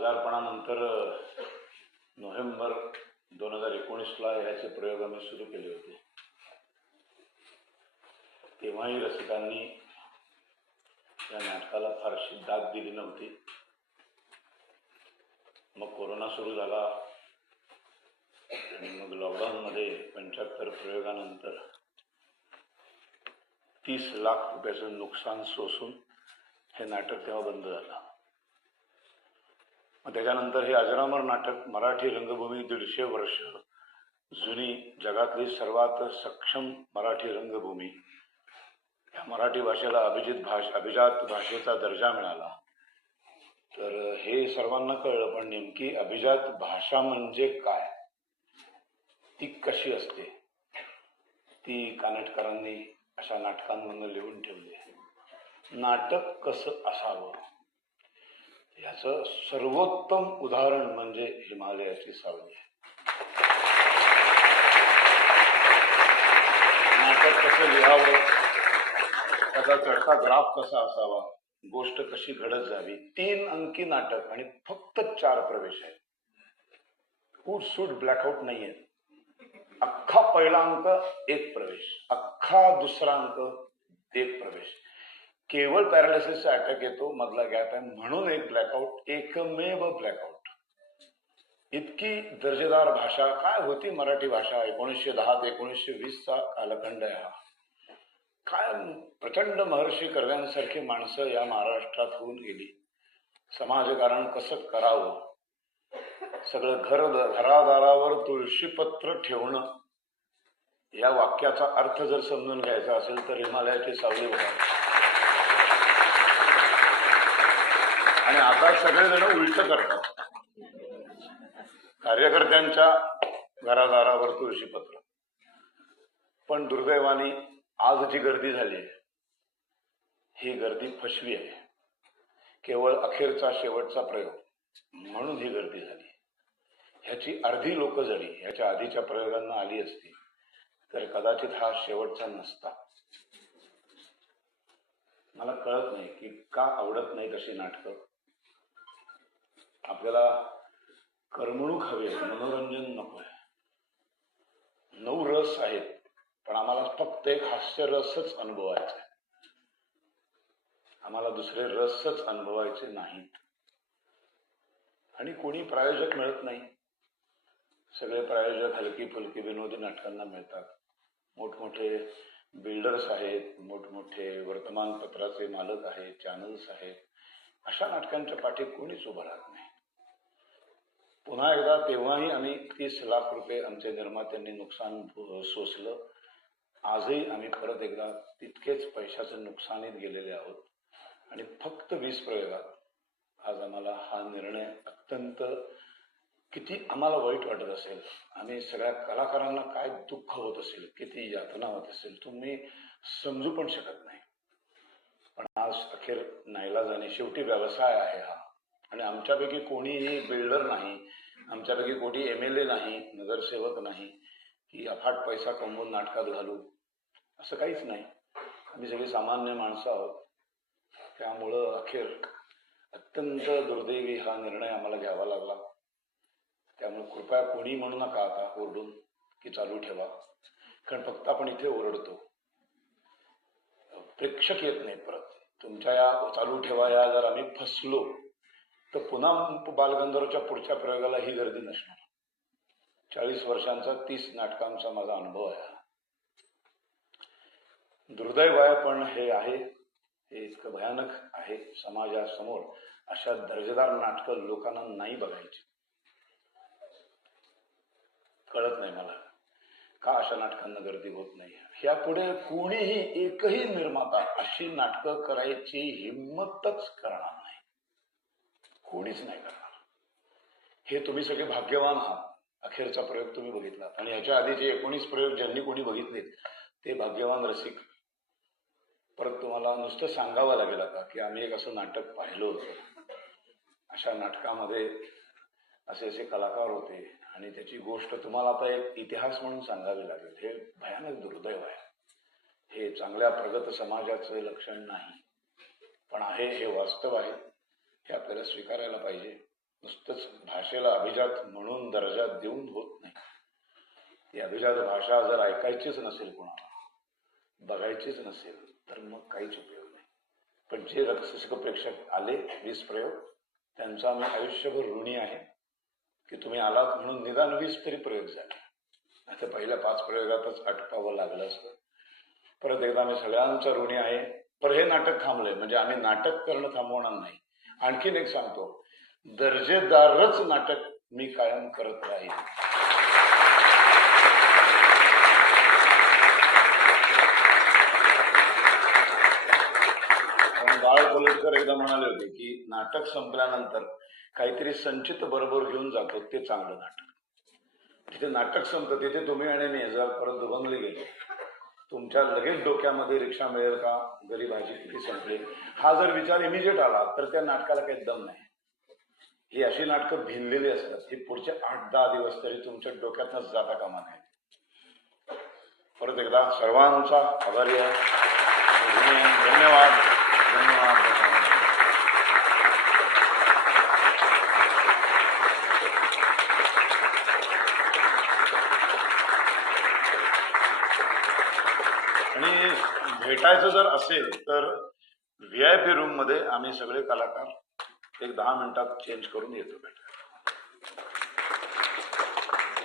आजारपणानंतर November 2019ला याचे प्रयोग आम्ही सुरू केले होते. तेव्हाही रसिकांनी या नाटकाला फारशी दाद दिली नव्हती. मग कोरोना सुरू झाला आणि मग लॉकडाऊनमध्ये 75 प्रयोगानंतर 30 लाख रुपयाचं नुकसान सोसून हे नाटक तेव्हा बंद झालं. मग त्याच्यानंतर हे अजरामर नाटक मराठी रंगभूमी 150 वर्ष जुनी, जगातली सर्वात सक्षम मराठी रंगभूमी, या मराठी भाषेला अभिजात भाषेचा दर्जा मिळाला. तर हे सर्वांना कळलं, पण नेमकी अभिजात भाषा म्हणजे काय, ती कशी असते, ती कानटकरांनी अशा नाटकांमधून लिहून ठेवली. नाटक कसं असावं याचं सर्वोत्तम उदाहरण म्हणजे हिमालयाची सावली. नाटक कसं लिहावं, त्याचा चढता ग्राफ कसा असावा, गोष्ट कशी घडत जावी. 3 अंकी नाटक आणि फक्त 4 प्रवेश आहेत. फूट सूट ब्लॅकआउट नाहीये. अख्खा पहिला अंक 1 प्रवेश, अख्खा दुसरा अंक 1 प्रवेश. केवळ पॅरालिसिसचा अटॅक येतो, मधला गॅप आहे म्हणून 1 ब्लॅकआउट, एकमेव ब्लॅकआउट. इतकी दर्जेदार भाषा काय होती मराठी भाषा. 1910 ते 1920चा कालखंड आहे हा. काय प्रचंड महर्षी कर्व्यांसारखी माणसं या महाराष्ट्रात होऊन गेली. समाजकारण कसं करावं, सगळं घरादारावर तुळशीपत्र ठेवणं, या वाक्याचा अर्थ जर समजून घ्यायचा असेल तर हिमालयाची सावली बघा. आणि आता सगळेजण उलट करतात. कार्यकर्त्यांच्या घरादारावर तुळशीपत्र. पण दुर्दैवाने आज जी गर्दी झाली आहे, ही गर्दी फसवी आहे. केवळ अखेरचा शेवटचा प्रयोग म्हणून ही गर्दी झाली. ह्याची अर्धी लोक जरी ह्याच्या आधीच्या प्रयोगांना आली असती तर कदाचित हा शेवटचा नसता. मला कळत नाही की का आवडत नाही तशी नाटकं. आपल्याला करमणूक हवी, मनोरंजन नकोय. 9 रस आहेत, पण आम्हाला फक्त एक हास्यरसच अनुभवायचा आहे. आम्हाला दुसरे रसच अनुभवायचे नाहीत. आणि कोणी प्रायोजक मिळत नाही. सगळे प्रायोजक हलकी फुलकी विनोदी नाटकांना मिळतात. मोठमोठे बिल्डर्स आहेत, मोठमोठे वर्तमानपत्राचे मालक आहेत, चॅनल्स आहेत. अशा नाटकांच्या पाठी कोणीच उभं राहत नाही. पुन्हा एकदा तेव्हाही आम्ही 30 लाख रुपये आमच्या निर्मात्यांनी नुकसान सोसलं. आजही आम्ही परत एकदा तितकेच पैशाचं नुकसानीत गेलेले आहोत. आणि फक्त 20 प्रयोगात आज आम्हाला हा निर्णय अत्यंत किती आम्हाला वाईट वाटत असेल, आम्ही सगळ्या कलाकारांना काय दुःख होत असेल, किती यातना होत असेल, तुम्ही समजू पण शकत नाही. पण आज अखेर नाईलाजाने, शेवटी व्यवसाय आहे हा. आणि आमच्यापैकी कोणीही बिल्डर नाही, आमच्यापैकी कोणी MLA नाही, नगरसेवक नाही की अफाट पैसा कमवून नाटकात घालू, असं काहीच नाही. आम्ही सगळी सामान्य माणसं आहोत. त्यामुळं अखेर अत्यंत दुर्दैवी हा निर्णय आम्हाला घ्यावा लागला. त्यामुळे कृपया कोणी म्हणू नका आता ओरडून की चालू ठेवा, कारण फक्त आपण इथे ओरडतो, प्रेक्षक येत नाही. परत तुमच्या या चालू ठेवा या जर आम्ही फसलो तर पुन्हा बालगंधर्वच्या पुढच्या प्रयोगाला ही गर्दी नसणार. 40 वर्षांचा 30 नाटकांचा माझा अनुभव आहे. दुर्दैव आहे, पण हे आहे, हे इतकं भयानक आहे. समाजासमोर अशा दर्जेदार नाटकं लोकांना नाही बघायची. कळत नाही मला का अशा नाटकांना गर्दी होत नाही. यापुढे कोणीही एकही निर्माता अशी नाटकं करायची हिम्मतच करणार नाही. कोणीच नाही करणार. हे तुम्ही सगळे भाग्यवान आहात. अखेरचा प्रयोग तुम्ही बघितला आणि याच्या आधीचे 19 प्रयोग ज्यांनी कोणी बघितलेत ते भाग्यवान रसिक. परत तुम्हाला नुसतं सांगावं लागेल आता की आम्ही एक असं नाटक पाहिलं होतं, अशा नाटकामध्ये असे असे कलाकार होते आणि त्याची गोष्ट तुम्हाला आता एक इतिहास म्हणून सांगावी लागेल. हे भयानक दुर्दैव आहे. हे चांगल्या प्रगत समाजाचं लक्षण नाही, पण आहे, हे वास्तव आहे, हे आपल्याला स्वीकारायला पाहिजे. नुसतंच भाषेला अभिजात म्हणून दर्जा देऊन होत नाही. ती अभिजात भाषा जर ऐकायचीच नसेल, कोणाला बघायचीच नसेल, तर मग काहीच उपयोग नाही. पण जे रसिक प्रेक्षक आले 20 प्रयोग, त्यांचा मी आयुष्यभर ऋणी आहे की तुम्ही आलात म्हणून निदान 20 तरी प्रयोग झाले. आता पहिल्या 5 प्रयोगातच अटकावं लागलं असतं. परत एकदा मी सगळ्यांचा ऋणी आहे. पर हे नाटक थांबलंय म्हणजे आम्ही नाटक करणं थांबवणार नाही. आणखीन एक सांगतो, दर्जेदारच नाटक मी कायम करत राहील. बाळ कोल्हटकर एकदा म्हणाले होते की नाटक संपल्यानंतर काहीतरी संचित बरोबर घेऊन जातो ते चांगलं नाटक. तिथे नाटक संपतं, तिथे तुम्ही आणि मी जर परत दुभंगले गेलो, तुमच्या लगेच डोक्यामध्ये रिक्षा मिळेल का, घरी भाजी किती संपली, हा जर विचार इमिजिएट आला तर त्या नाटकाला काही दम नाही. ही अशी नाटकं भिनलेली असतात, ही पुढचे 8-10 दिवस तरी तुमच्या डोक्यातनच जाता कामा नये. परत एकदा सर्वांचा आभारी आहे. धन्यवाद धन्यवाद धन्यवाद. आणि भेटायचं जर असेल तर VIP रूम मध्ये आम्ही सगळे कलाकार एक 10 मिनिटात चेंज करून येतो भेटायला.